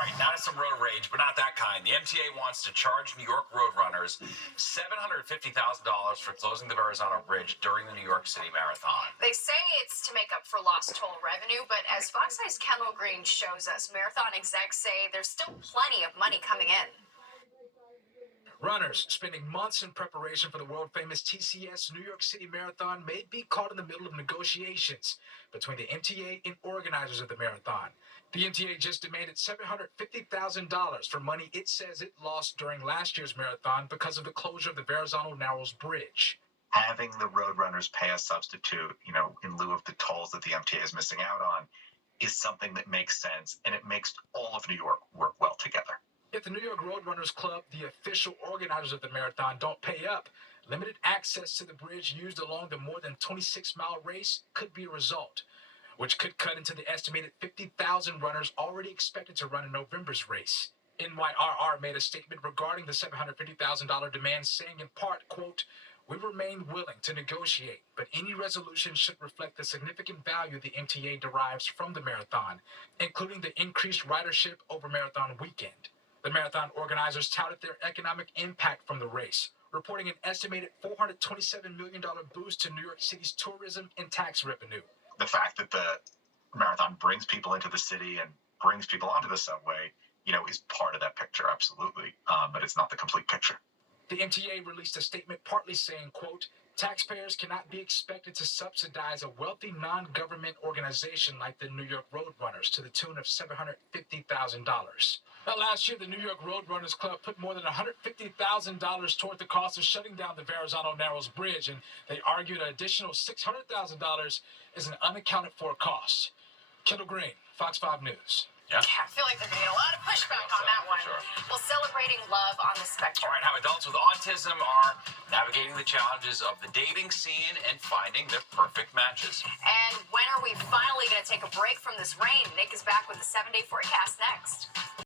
right, now to some road rage, but not that kind. The MTA wants to charge New York Roadrunners $750,000 for closing the Verrazano Bridge during the New York City Marathon. They say it's to make up for lost toll revenue, but as Fox Eye's Kendall Green shows us, Marathon execs say there's still plenty of money coming in. Runners spending months in preparation for the world-famous TCS New York City Marathon may be caught in the middle of negotiations between the MTA and organizers of the marathon. The MTA just demanded $750,000 for money it says it lost during last year's marathon because of the closure of the Verrazano Narrows Bridge. Having the Roadrunners pay a substitute, in lieu of the tolls that the MTA is missing out on, is something that makes sense, and it makes all of New York work well together. If the New York Roadrunners Club, the official organizers of the marathon, don't pay up, limited access to the bridge used along the more than 26-mile race could be a result, which could cut into the estimated 50,000 runners already expected to run in November's race. NYRR made a statement regarding the $750,000 demand, saying in part, quote, "We remain willing to negotiate, but any resolution should reflect the significant value the MTA derives from the marathon, including the increased ridership over marathon weekend." The marathon organizers touted their economic impact from the race, reporting an estimated $427 million boost to New York City's tourism and tax revenue. The fact that the marathon brings people into the city and brings people onto the subway, is part of that picture, absolutely, but it's not the complete picture. The MTA released a statement partly saying, quote, "Taxpayers cannot be expected to subsidize a wealthy non-government organization like the New York Roadrunners to the tune of $750,000. Now, last year, the New York Roadrunners Club put more than $150,000 toward the cost of shutting down the Verrazano Narrows Bridge, and they argued an additional $600,000 is an unaccounted for cost. Kendall Green, Fox 5 News. Yeah. I feel like there's going to be a lot of pushback on that one. Sure. Well, celebrating love on the spectrum. All right, how adults with autism are navigating the challenges of the dating scene and finding their perfect matches. And when are we finally going to take a break from this rain? Nick is back with the 7-day forecast next.